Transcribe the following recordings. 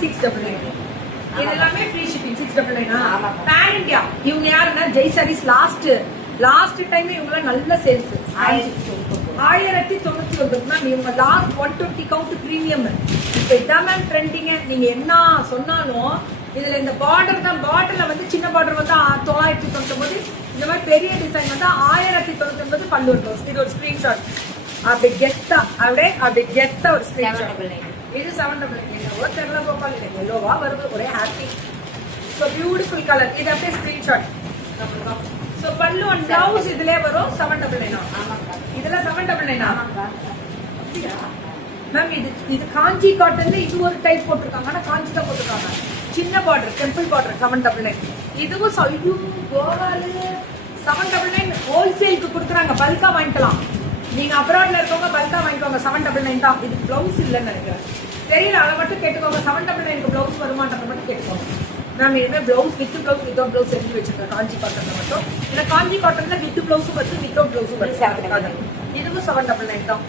699. இது எல்லாமே free shipping 699. Pan India இவங்க யாருன்னா ஜெய் சாரீஸ் லாஸ்ட் டைம் இவங்க நல்ல சேல்ஸ் 1099 மேம். இவங்க லாஸ்ட் 120 கவுண்ட் பிரீமியம். இப்போ இதான் மேம் ட்ரெண்டிங்க. நீங்க என்ன சொன்னாலும் இதுல இந்த பார்டர் தான். பார்டர்ல வந்து சின்ன பார்டர் வந்து 999, இந்த மாதிரி பெரிய டிசைன் வந்து 1099 பல்லு ப்ளவுஸ். இது ஒரு ஸ்கிரீன்ஷாட். அப்படி கெத்தா ஒரு ஸ்கிரீன்ஷாட். இது 799 தெரியல கோபால். இது எல்லோவா வருது, ஒரே ஹாப்பி. So beautiful colour. இது அப்படியே ஸ்கிரீன்ஷாட். ஸோ பல்லு அண்ட் பிளவுஸ் இதுல வரும் 799. இதெல்லாம் 799. அப்படியா மேம்? இது காஞ்சி காட்டன்ல இது ஒரு டைப் போட்டிருக்காங்க. ஆனா காஞ்சி தான் போட்டிருக்காங்க. சின்ன பார்டர், டெம்பிள் பார்டர் 799. இதுவும் கோவாலு 799 ஹோல்சேலுக்கு கொடுக்குறாங்க. பல்கா வாங்கிக்கலாம். நீங்க அப்ராட்ல இருக்கவங்க பல்கா வாங்கிக்கோங்க. 799 தான். இது பிளவுஸ் இல்லைன்னு நினைக்கிறேன். தெரியல, அதை மட்டும் கேட்டுக்கோங்க. 799 பிளவுஸ் வருமானதை மட்டும் கேட்டுக்கோங்க. மேம் இனிமே blouse with blouse without blouse எடுத்து வச்சிருக்கேன். காஞ்சி காட்டன்ல மட்டும். இல்ல காஞ்சி காட்டன்ல வித் பிளவுஸும் வருது, வித்தவுட் பிளவுஸும் வருது. இதுவும் 799 தான்.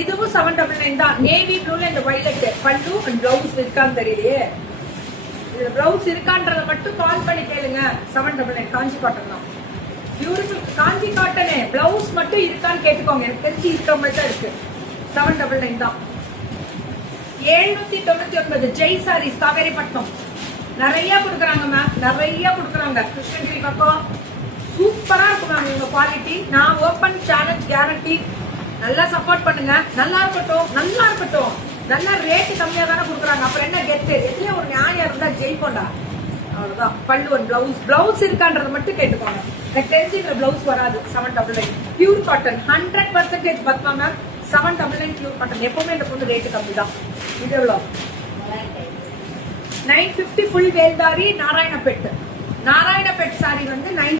இதுவும் 799 தான். நேவி ப்ளூல இந்த வயலட் பல்லு அண்ட் பிளவுஸ் இருக்கான்னு தெரியலையே. இதுல பிளவுஸ் இருக்கான்றத மட்டும் கால் பண்ணி கேளுங்க. 799 காஞ்சி காட்டன் தான். பியூட்டிஃபுல் காஞ்சி காட்டனே. பிளவுஸ் மட்டும் இருக்கான்னு கேட்டுக்கோங்க. எனக்கு தெரிஞ்சு இருக்கிற மாதிரி தான் இருக்கு. 799 தான். 799 ஜெய் சாரீஸ் காவேரிப்பட்டினம். நிறைய கொடுக்குறாங்க மேம், நிறைய கொடுக்குறாங்க. கிருஷ்ணகிரி பக்கம் சூப்பரா இருக்கும் மேம் இவங்க குவாலிட்டி. நான் ஓப்பன் சேலஞ்ச் கேரண்டி. நல்லா சப்போர்ட் பண்ணுங்க. நல்லா இருக்கட்டும். நல்லா ரேட்டு கம்மியா தானே கொடுக்குறாங்க. அப்புறம் என்ன கெத்து? எதுலயே ஒரு நியாயம் இருந்தா ஜெயிப்போண்டா. அவ்வளவுதான். பல்லு ஒன் பிளவுஸ் இருக்கான்றத மட்டும் கேட்டுக்கோங்க. எனக்கு தெரிஞ்சு இதுல பிளவுஸ் வராது. 799 pure cotton 100% Padma ma'am. 799 pure cotton. எப்பவுமே இந்த பொண்ணு ரேட்டு கம்மி தான். இது எவ்வளவு? 950 ஃபுல் வேல்தாரி நாராயணபெட் சாரி வந்து 9